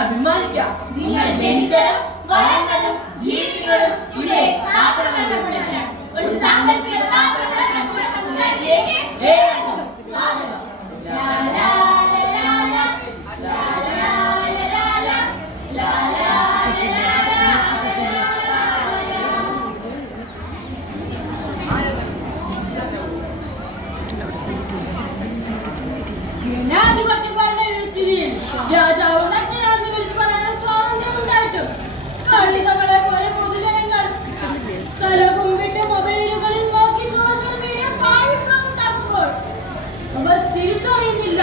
അഭിമാനിക്കാം. നിങ്ങൾ ജനിച്ചതും വളർന്നതും ജീവിക്കുന്നതും ഇവിടെ താപപ്രകടനത്തിലാണ്. ഒരു സാങ്കല്പിക താപപ്രകടന സമുദായത്തിലേക്ക് ഏവർക്കും സ്വാഗതം. ജനാധിപത്യ ഭരണ വ്യവസ്ഥയിൽ രാജാവ് നഗ്നനാണെന്ന് വിളിച്ചു പറയാനുള്ള സ്വാതന്ത്ര്യം ഉണ്ടായിട്ടും കളികളെ പോലെ പൊതുജനങ്ങൾ തലകുമ്പിട്ട് മൊബൈലുകളിൽ നോക്കി സോഷ്യൽ മീഡിയ പാഴ്വിപ്ലവമുണ്ടാക്കുമ്പോൾ അവർ തിരിച്ചറിയുന്നില്ല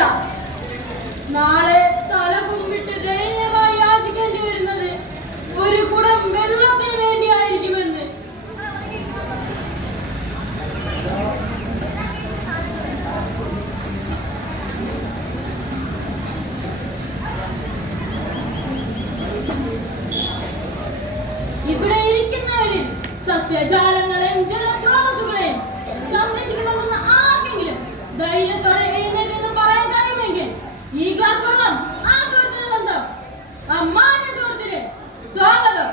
നാളെ തലകുമ്പിട്ട് ദയനീയമായി യാചിക്കേണ്ടി വരുന്നത് ഒരു കുടം വെള്ളത്തിന് വേണ്ടിയായിരിക്കുമെന്ന്. ഇവിടെ ഇരിക്കുന്നവരിൽ സസ്യജാലങ്ങളെയും ജലസ്രോതസ്സുകളെയും സംരക്ഷിക്കുന്നുണ്ടെന്ന് ആർക്കെങ്കിലും ധൈര്യത്തോടെ എഴുന്നേറ്റ് പറയാൻ കഴിയുമെങ്കിൽ ഈ ഗ്ലാസ് വെള്ളം ആ സുഹൃത്തിന് സ്വന്തം. അമ്മാന്റെ സുഹൃത്തിന് സ്വാഗതം.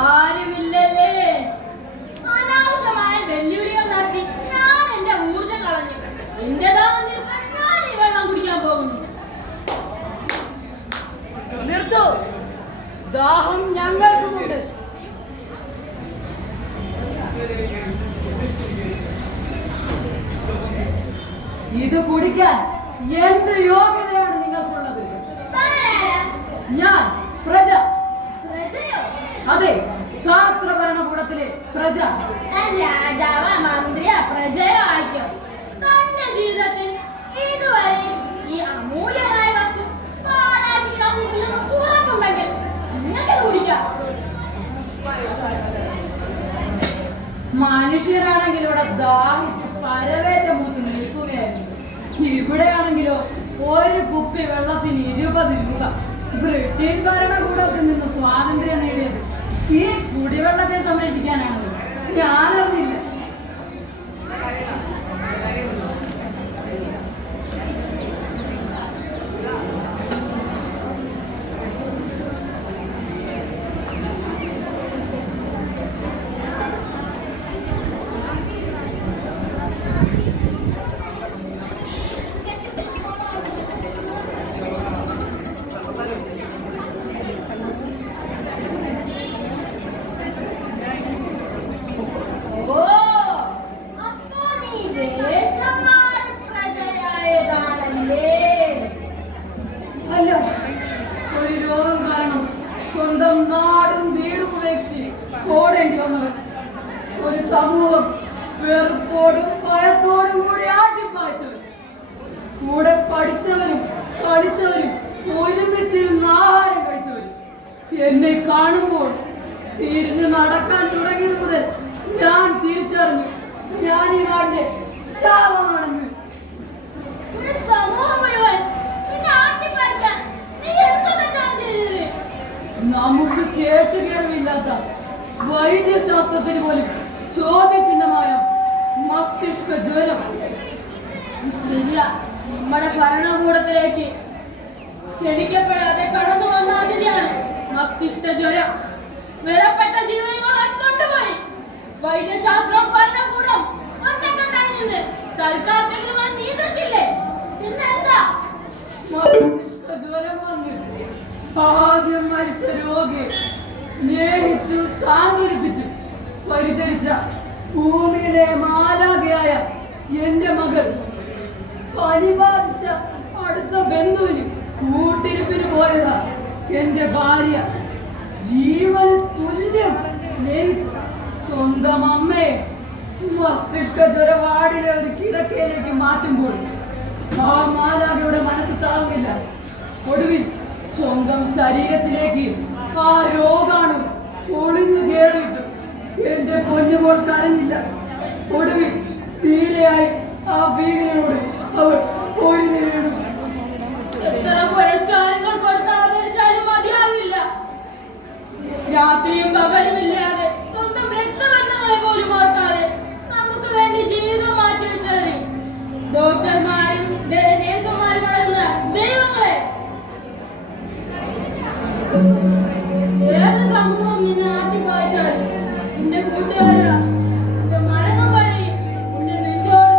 ആരുമില്ലല്ലേ? അനാവശ്യമായ വെല്ലുവിളികൾ നടത്തി ഞാൻ എന്റെ ഊർജം കളഞ്ഞു. എന്റെ ദാഹം തീർക്കാൻ ഞാൻ ഈ വെള്ളം കുടിക്കാൻ പോകുന്നു. നിർത്തൂ, ദാഹം ഞങ്ങൾക്കുമുണ്ട്. ഇത് കുടിക്കാൻ എന്ത് യോഗ്യതയാണ് നിങ്ങൾക്കുള്ളത്? ഞാൻ പ്രജ. അതെ, ഗാത്ര ഭരണകൂടത്തിലെ പ്രജ. രാജാവ മന്ത്രിയ പ്രജയോ ആയിരിക്കും. തന്റെ ജീവിതത്തിൽ ഇതുവരെ ഈ അമൂല്യമായ വസ്തു പാഴാക്കി കളഞ്ഞിട്ടില്ലെന്ന് ഉറപ്പുണ്ടെങ്കിൽ നിങ്ങൾക്കത് കുടിക്കാം. മനുഷ്യരാണെങ്കിൽ ഇവിടെ ദാഹിച്ച് പരവേശം മൂത്ത് നിൽക്കുകയായിരുന്നു. ഇവിടെയാണെങ്കിലോ ഒരു കുപ്പി വെള്ളത്തിന് 20 രൂപ. ബ്രിട്ടീഷ് ഭരണകൂടത്തിൽ നിന്ന് സ്വാതന്ത്ര്യം നേടിയത് ഈ കുടിവെള്ളത്തെ സംരക്ഷിക്കാനാണല്ലോ. ഞാനറിഞ്ഞില്ല. സ്വന്തം നാടും വീടും ഉപേക്ഷിച്ച് ഓടേണ്ടി വന്നവൻ. ഒരു സമൂഹം വെറുപ്പോടും ഭയത്തോടും കൂടി ആട്ടിപ്പാച്ചവൻ. കൂടെ പഠിച്ചവരും കളിച്ചവരും ഒരുമിച്ചിരുന്ന് ആഹാരം കഴിച്ചവരും. എന്നെ കാണുമ്പോൾ തിരിഞ്ഞു നടക്കാൻ തുടങ്ങിയത് മുതൽ ഞാൻ തിരിച്ചറിഞ്ഞു ഞാൻ ഈ നാടിന്റെ ശാപമാണെന്ന്. നമുക്ക് കേട്ടുകേൾവില്ലാത്ത വൈദ്യശാസ്ത്രത്തിന് പോലും ചോദ്യചിഹ്നമായ മസ്തിഷ്ക ജ്വരം. ശരിയാ, നമ്മുടെ ഭരണകൂടത്തിലേക്ക് ക്ഷണിക്കപ്പെടാതെ കടന്നു വന്ന അതിഥിയാണ് മസ്തിഷ്ക ജ്വരം. വിലപ്പെട്ട ജീവനുകൾ കൊണ്ടുപോയി വൈദ്യശാസ്ത്രം ഭരണകൂടം ഒറ്റക്കെട്ടായി നിന്ന് തൽക്കാലത്തേക്ക് നിയന്ത്രിച്ചില്ലേ? പിന്നെ എന്താ? മസ്തിഷ്ക ജ്വരം വന്നു ആദ്യം മരിച്ച രോഗിയെ സ്നേഹിച്ചും സാന്ത്വനിപ്പിച്ചും പരിചരിച്ച ഭൂമിയിലെ മാലാഖയായ എന്റെ മകൾ പനി ബാധിച്ച അടുത്ത ബന്ധുവിന് കൂട്ടിരിപ്പിന് പോയതാ എന്റെ ഭാര്യ. ജീവന് തുല്യം സ്നേഹിച്ച സ്വന്തം അമ്മയെ മസ്തിഷ്ക ജ്വര വാർഡിലെ ഒരു കിടക്കയിലേക്ക് മാറ്റുമ്പോൾ ആ മാലാഖയുടെ മനസ്സ് താങ്ങുന്നില്ല. ഒടുവിൽ സ്വന്തം ശരീരത്തിലേക്ക് ആ രോഗാണു ഒളിഞ്ഞു കയറിയിട്ട് എന്റെ പൊന്നുപോൽ കരഞ്ഞില്ല. ഒടുവിൽ തീരെയായി ആ ഭീകരനോട് അവൾ പൊരുതി വീണു. എത്ര പുരസ്കാരങ്ങൾ കൊടുത്താലും മതിയാവില്ല. രാത്രിയും പകലുമില്ലാതെ സ്വന്തം രക്തബന്ധങ്ങളെ പോലും ഓർക്കാതെ നമുക്ക് വേണ്ടി ജീവിതം മാറ്റിവെച്ചവരെ ഡോക്ടർമാരും നേഴ്സുമാരും അടങ്ങുന്ന ദൈവങ്ങളെ, ഏത് സമൂഹം നിന്നെ ആട്ടിപ്പായിച്ചാലും നിന്റെ കൂട്ടുകാരാ നിന്റെ മരണം വരെയും നിന്റെ നെഞ്ചോട്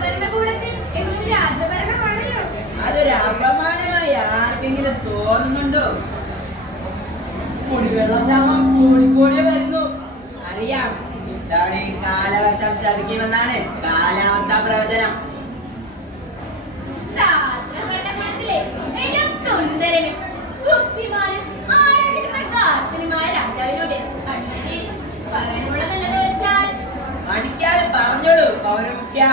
ഭരണകൂടത്തിൽ എന്നും രാജഭരണമാണല്ലോ. അതൊരു അപമാനമായി ആർക്കെങ്കിലും തോന്നുന്നുണ്ടോ? കുടിവെള്ളക്ഷാമം കൂടിക്കൂടി വരുന്നു. അറിയാം, ഇത്തവണയും കാലവർഷം ചതിക്കുമെന്നാണ് കാലാവസ്ഥാ പ്രവചനം. ഭരണകൂടത്തിലെ ഏറ്റവും സുന്ദരനും ബുദ്ധിമാനും ആരോഗ്യമായ രാജാവിനോട് അടിയന് പറയാനുള്ളതെന്നു വെച്ചാൽ അടിക്കാതെ പറഞ്ഞോളൂ പൗരമുഖ്യ.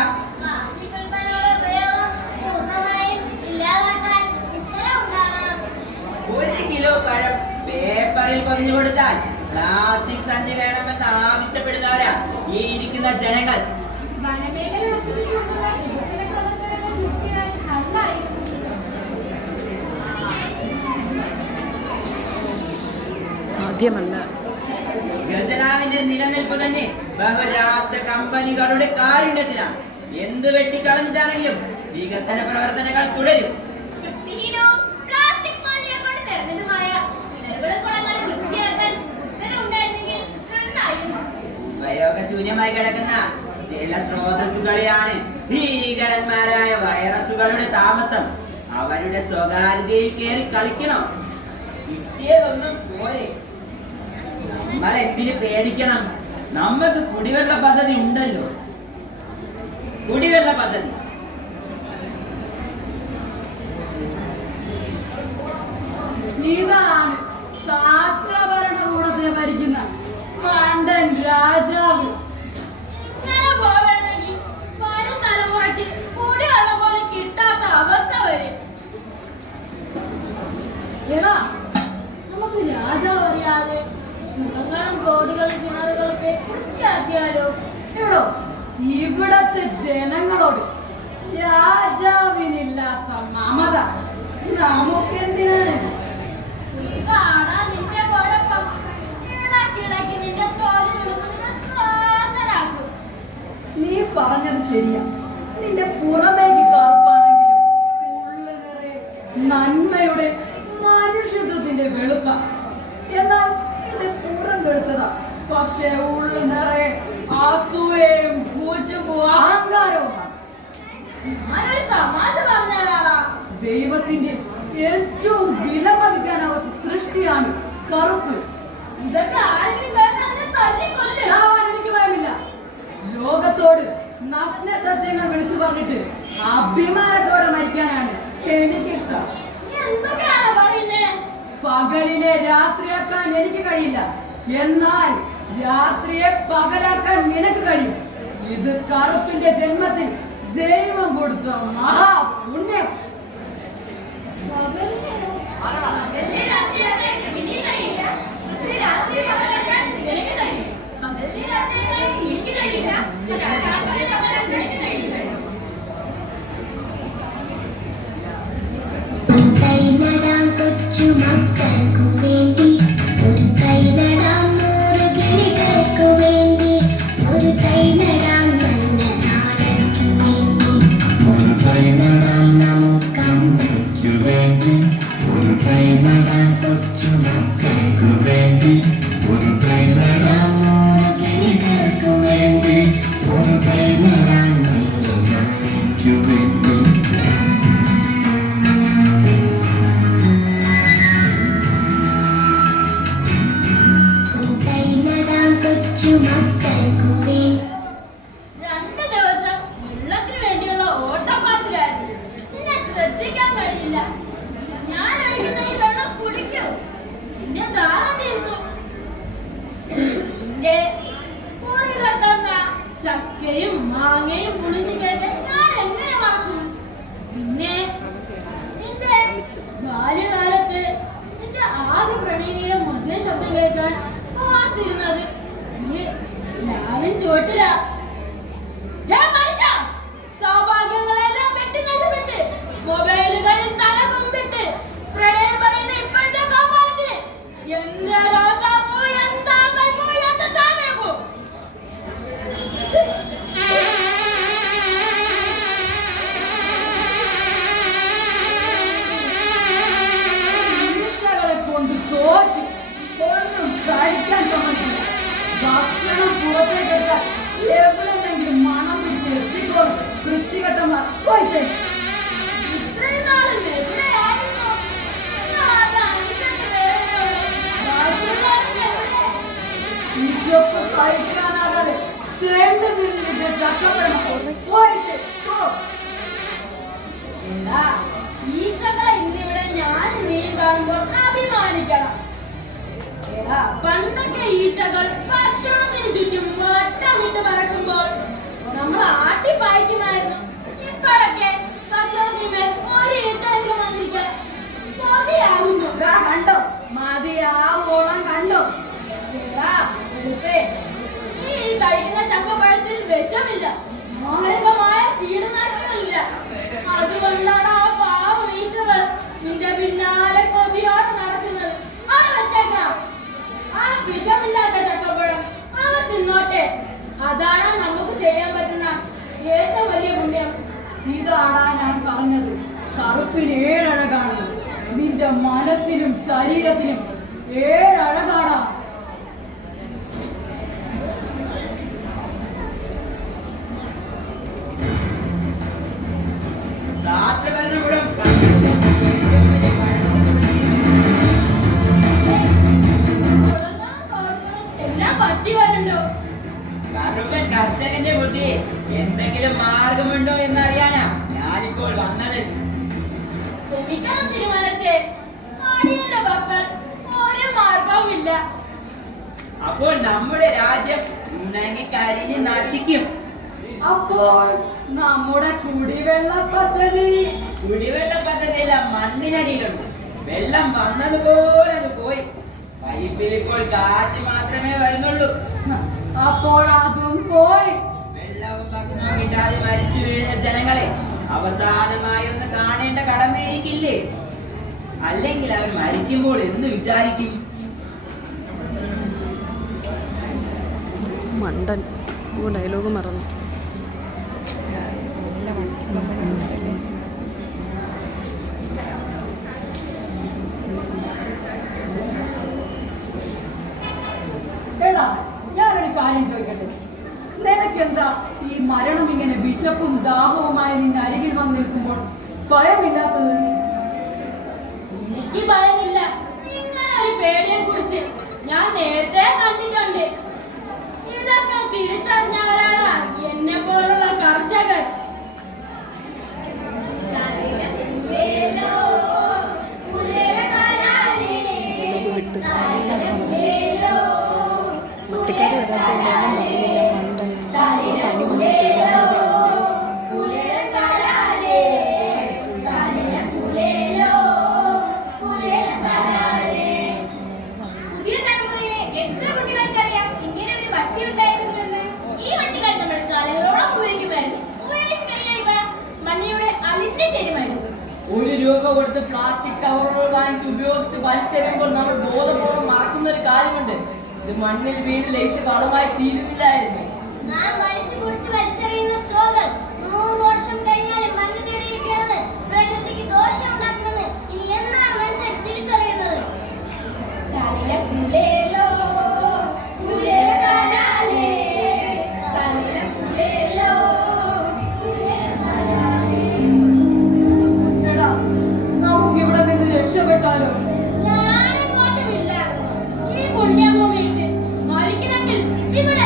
ഒരു കിലോ പഴം പേപ്പറിൽ പൊതിഞ്ഞു കൊടുത്താൽ പ്ലാസ്റ്റിക് സഞ്ചി വേണമെന്ന് ആവശ്യപ്പെടുന്നവരാ ഈ ഇരിക്കുന്ന ജനങ്ങൾ. വനമേഖല നശിപ്പിച്ചുകൊണ്ടുള്ള വികസന പ്രവർത്തനങ്ങൾ നിർത്തിയാൽ നന്നായിരുന്നു. സാധ്യമല്ല. ഖജനാവിന്റെ നിലനിൽപ്പ് തന്നെ ബഹുരാഷ്ട്ര കമ്പനികളുടെ കാരുണ്യത്തിലാണ്. എന്ത് വെട്ടിക്കളഞ്ഞിട്ടാണെങ്കിലും വികസന പ്രവർത്തനങ്ങൾ തുടരും. ഉപയോഗശൂന്യമായി കിടക്കുന്ന ജലസ്രോതസ്സുകളിലാണ് ഭീകരന്മാരായ വൈറസുകളുടെ താമസം. അവരുടെ സ്വകാര്യതയിൽ കയറി കളിക്കണോ? കിട്ടിയതൊന്നും പോരെ. നമ്മൾ എന്തിന് പേടിക്കണം? നമുക്ക് കുടിവെള്ള പദ്ധതി ഉണ്ടല്ലോ. കുടിവെള്ള പദ്ധതി ഇതാണ് ഭരണകൂടത്തെ ഭരിക്കുന്ന പണ്ടൻ രാജാവ്. ഇങ്ങനെ പോകണമെങ്കിൽ വരും തലമുറയ്ക്ക് കുടിവെള്ളം പോലും കിട്ടാത്ത അവസ്ഥ വരും. എടാ, നമുക്ക് രാജാവ് അറിയാതെ മുഖങ്ങളും കോടികളും കിണറുകളൊക്കെ വൃത്തിയാക്കിയാലോ? എടോ, ഇവിടത്തെ ജനങ്ങളോട് രാജാവിനില്ലാത്ത മമത നമുക്കെന്തിനാണ്? ഇതാണാ നിന്റെ കുഴപ്പം. ഇടയ്ക്കിടയ്ക്ക് നിന്റെ തോലിൽ നിന്നെ സ്വാതന്ത്ര്യമാക്കും. നീ പറഞ്ഞത് ശരിയാ. നിന്റെ പുറമേക്ക് കറുപ്പാണെങ്കിലും ഉള്ളു നിറയെ നന്മയുടെ മനുഷ്യത്വത്തിന്റെ വെളുപ്പ. എന്നാൽ ഇത് പുറം വെളുത്തതാ, പക്ഷെ ഉള്ളു നിറയെ അസൂയയും കൂശുമ്പും അഹങ്കാരവുമാണ്. ഞാനൊരു തമാശ പറഞ്ഞാലാ. ദൈവത്തിന്റെ ഏറ്റവും വിലമതിക്കാനാവാത്ത സൃഷ്ടിയാണ് കറുപ്പ്. ഇതൊക്കെ ആരെങ്കിലും കേട്ടാൽ എന്നെ തല്ലിക്കൊല്ലും. ചാവാൻ എനിക്ക് ഭയമില്ല. ലോകത്തോട് നഗ്ന സത്യങ്ങൾ വിളിച്ചു പറഞ്ഞിട്ട് അഭിമാനത്തോടെ മരിക്കാനാണ് എനിക്കിഷ്ടം. നീ എന്തൊക്കെയാണോ പറയുന്നേ? പകലിനെ രാത്രിയാക്കാൻ എനിക്ക് കഴിയില്ല, എന്നാൽ രാത്രിയെ പകലാക്കാൻ നിനക്ക് കഴിയും. ഇത് കറുപ്പിന്റെ ജന്മത്തിൽ ദൈവം കൊടുത്ത മഹാപുണ്യം. പകലിനെ രാത്രിയാക്കാൻ എനിക്ക് കഴിയില്ല, പക്ഷെ രാത്രി പകലാക്കാൻ നിനക്ക് കഴിയും. പകലിനെ രാത്രിയാക്കാൻ എനിക്ക് കഴിയില്ല, പക്ഷെ രാത്രി പകലാക്കാൻ എനിക്ക് കഴിയും. കൊച്ചു മക്കൾക്കു വേണ്ടി ഒരു തൈ നടാം, 100 കിളികൾക്കു വേണ്ടി ഒരു തൈ നടാം, നല്ല നാളേക്കു വേണ്ടി ഒരു തൈ നടാം, നമുക്കമ്മയ്ക്കു വേണ്ടി ഒരു തൈ നടാം, കൊച്ചു കൊച്ചുമക്കൾക്കു വേണ്ടി 2 ദിവസം വെള്ളത്തിന് വേണ്ടിയുള്ള ഓട്ടപ്പാച്ചിലായിരുന്നു. നിന്നെ ശ്രദ്ധിക്കാൻ കഴിയില്ല. ഞാൻ അടിക്കുന്ന ഈ വെള്ളം കുടിക്കൂ. നിന്റെ ദാഹം തീർക്കൂ. നിന്റെ പൂർവികർ തന്ന ചക്കയും മാങ്ങയും പുളിഞ്ചി കേൾക്കാൻ ഞാൻ എങ്ങനെ മറക്കും? പിന്നെ നിന്റെ ബാല്യകാലത്ത് നിന്റെ ആദ്യ പ്രണയിനിയുടെ മധുര ശബ്ദം കേൾക്കാൻ കാത്തിരുന്നത് ലാവിൻ ചുവട്ടില. സൗഭാഗ്യങ്ങളെല്ലാം വെട്ടി നശിപ്പിച്ച് മൊബൈലുകളിൽ തല കുമ്പിട്ട് പ്രണയം പറയുന്ന ഇപ്പോഴത്തെ കാലത്തിന് എന്താ റോസാപ്പൂ, എന്താ പൂ, എന്താ താമരപ്പൂ. ഈച്ചകളെ കൊണ്ട് തോറ്റ് ഒന്നും കഴിക്കാൻ സമ്മതിക്കില്ല. ഭക്ഷണം പുറത്തേക്കെടുത്താൽ എവിടെയെങ്കിലും മണം പിടിച്ച് എത്തിക്കോളും വൃത്തികെട്ടന്മാർ. പോയിച്ചേ ഇത്രയും നാളും എവിടെയായിരുന്നു? ആകെ 5 പേരുള്ളൂ. ബാക്കിയുള്ളവരൊക്കെ എവിടെ? ഈച്ചയൊക്കെ സഹിക്കാനാകാതെ തേണ്ട് തിരിഞ്ഞിട്ട് ചക്കപ്പെടണം. പോയിച്ചേ എടാ, ഈച്ചകളെ ഇന്നിവിടെ ഞാൻ നീ കാണുമ്പോൾ അഭിമാനിക്കണം. എടാ, പണ്ടൊക്കെ ഈച്ചകൾ ഭക്ഷണത്തിന് ചുറ്റും വട്ടമിട്ട് പറക്കുമ്പോൾ നമ്മൾ ആട്ടിപ്പായിക്കുമായിരുന്നു. ഇപ്പോഴൊക്കെ ഭക്ഷണത്തിന്മേൽ ഒരു ഈച്ചയെങ്കിലും വന്നിരിക്കാൻ കൊതിയാവുന്നു. കണ്ടോ, മതിയാവോളം കണ്ടോ. എടാ, ഉറുപ്പേ, നീ ഈ കഴിക്കുന്ന ചക്കപ്പഴത്തിൽ വിഷമില്ല, മാരകമായ കീടനാശിനികളില്ല. അതുകൊണ്ടാണ് ആ പാവം ഈച്ചകൾ നിന്റെ പിന്നാലെ കൊതിയോടെ നടക്കുന്നത്. അത് വെച്ചേക്കണം. ആ വിഷമില്ലാത്ത ചക്കപ്പഴം അവർ തിന്നോട്ടെ. അതാണ് നമുക്ക് ചെയ്യാൻ പറ്റുന്ന ഏറ്റവും വലിയ പുണ്യം. ഇതാടാ ഞാൻ പറഞ്ഞത്. കറുപ്പിന് 7 അഴകാണ്. നിന്റെ മനസ്സിനും ശരീരത്തിനും 7 അഴകാടാ. രാത്രി ഭരണകൂടം എല്ലാം പറ്റി വരുന്നുണ്ടോ? കറുപ്പൻ കർഷകന്റെ ബുദ്ധി എന്തെങ്കിലും മാർഗമുണ്ടോ എന്നറിയാനാ ഞാനിപ്പോൾ വന്നത്. ക്ഷമിക്കണം തിരുമനച്ചേ, അടിയന്റെ പക്കൽ ഒരു മാർഗവുമില്ല. അപ്പോൾ നമ്മുടെ രാജ്യം ഉണങ്ങിക്കരിഞ്ഞ് നശിക്കും. അപ്പോൾ നമ്മുടെ കുടിവെള്ള പദ്ധതി കുടിവെള്ള പദ്ധതിയെല്ലാം മണ്ണിനടിയിലുണ്ട്. വെള്ളം വന്നതുപോലെ അത് പോയി. പൈപ്പിൽ ഇപ്പോൾ കാറ്റ് മാത്രമേ വരുന്നുള്ളൂ. അപ്പോൾ അതും പോയി. വെള്ളവും ഭക്ഷണവും കിട്ടാതെ മരിച്ചു വീഴുന്ന ജനങ്ങളെ അവസാനമായി ഒന്ന് കാണേണ്ട കടമ എനിക്കില്ലേ? അല്ലെങ്കിൽ അവർ മരിക്കുമ്പോൾ എന്ത് വിചാരിക്കും? മണ്ടൻ ഡയലോഗ് മറന്നു. എടാ, ഞാനൊരു കാര്യം ചോദിക്കട്ടെ. നിനക്കെന്താ ഈ മരണം ഇങ്ങനെ വിശപ്പും ദാഹവുമായി നിന്റെ അരികിൽ വന്ന് നിൽക്കുമ്പോൾ ഭയമില്ലാത്തത്? എനിക്ക് ഭയമില്ല. ഇങ്ങനെ ഒരു പേടിയെ കുറിച്ച് ഞാൻ നേരത്തെ കണ്ടിട്ടുണ്ട്. ഇതൊക്കെ തിരിച്ചറിഞ്ഞവരാണ് എന്നെ പോലുള്ള കർഷകർ. മട്ടിക്കാരി പുതിയ തലമുറയിലെ എത്ര കുട്ടികൾക്കറിയാം ഇങ്ങനെ ഒരു വട്ടി ഉണ്ടായിരുന്നുവെന്ന്? ഈ വട്ടികൾ നമ്മൾ കാലങ്ങളോളം ഉപയോഗിക്കുമായിരുന്നു. ഉപയോഗിച്ച് കഴിഞ്ഞാൽ ഇവ മണ്ണിലൂടെ അലിഞ്ഞു ചേരുമായിരുന്നു. 1 രൂപ കൊടുത്ത് പ്ലാസ്റ്റിക് കവറുകൾ വാങ്ങിച്ച് ഉപയോഗിച്ച് വലിച്ചെറിയുമ്പോൾ നമ്മൾ ബോധപൂർവ്വം മറക്കുന്ന ഒരു കാര്യമുണ്ട്. ഇത് മണ്ണിൽ വീണ് ലയിച്ച് വളമായി തീരുന്നില്ലായിരുന്നു. നാം വലിച്ചു കുടിച്ച് വലിച്ചെറിയുന്ന സ്ട്രോകൾ 100 വർഷം കഴിഞ്ഞാൽ മണ്ണിനടിയിൽ കിടന്ന് പ്രകൃതിക്ക് ദോഷം ഉണ്ടാക്കുമെന്ന് ഇനി എന്നാണ് മനുഷ്യർ തിരിച്ചറിയുന്നത്? എടാ, നമുക്ക് ഇവിടെ നിന്ന് രക്ഷപ്പെട്ടാലോ? ഞാനും കോട്ടമില്ല. ഈ പുണ്യഭൂമിയിട്ട് മരിക്കണമെങ്കിൽ ഇവിടെ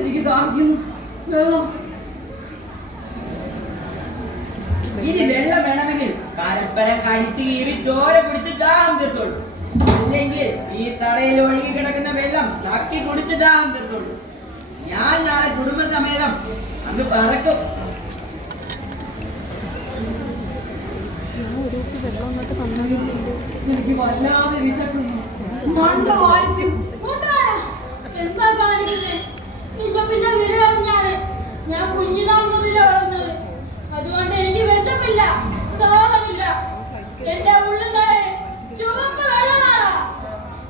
എനിക്ക് ദാഹിക്കുന്നു. വെള്ളം. ഇനി വെള്ളം വേണമെങ്കിൽ പരസ്പരം കടിച്ചു കീറി ചോര പിടിച്ച് ദാഹം തീർത്തോളൂ. അല്ലെങ്കിൽ ഈ തറയിൽ ഒഴുകി കിടക്കുന്ന വെള്ളം തക്കി കുടിച്ച് ദാഹം തീർത്തോളൂ. ഞാൻ നാളെ കുടുംബസമേതം അങ്ങ് പറക്കും. എനിക്ക് വല്ലാതെ വിശക്കുന്നു. മണ്ട വായിച്ചു. കൂട്ടുകാരാ, എന്താ കാണിക്കുന്നേ? വിശപ്പിന്റെ വിലറിഞ്ഞാണ് ഞാൻ കുഞ്ഞിനാകുന്നില്ല വളർന്നത്. അതുകൊണ്ട് എനിക്ക് വിശപ്പില്ല, ദാഹമില്ല. എന്റെ ഉള്ളിൽ നിറയെ ചുവപ്പ് വെള്ളമാണോ?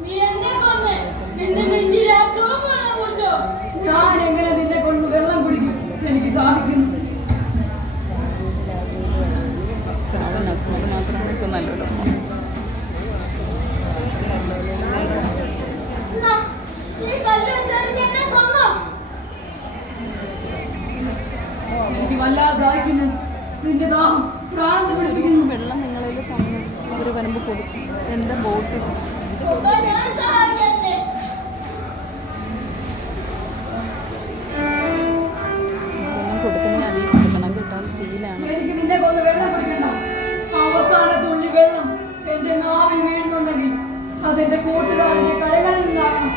നീ എന്നെ കൊന്ന് നിന്റെ നെഞ്ചിലെ ആ ചുവപ്പ് വെള്ളം കുടിച്ചോ? ഞാൻ എങ്ങനെ നിന്നെ കൊണ്ട് വെള്ളം കുടിക്കും? എനിക്ക് ദാഹിക്കുന്നു. എന്നാ, ഈ കല്ല് വെച്ചെറിഞ്ഞ് എന്നെ കൊന്നോ? എനിക്ക് വല്ലാതെ ദാഹിക്കുന്നു. നിന്റെ ദാഹം ഭ്രാന്ത് പിടിപ്പിക്കുന്നു. വെള്ളം നിങ്ങളിൽ തന്നു അവർ വരുമ്പോൾ കൊടുക്കും. എൻ്റെ ബോട്ട് കൊക്കാൻ ഞാൻ സഹായിക്കണ്ടേ? ഒന്നും കൊടുക്കുന്ന അരി കൊടുക്കണം കിട്ടാൻ സ്റ്റീലാണ്. എനിക്ക് നിന്നെ കൊണ്ട് വെള്ളം കുടിക്കണ്ട. അവസാന തുള്ളി വെള്ളം എന്റെ നാവിൽ വീഴുന്നുണ്ടെങ്കിൽ അതെന്റെ കൂട്ടുകാരന്റെ കരകളിൽ നിന്നാകണം.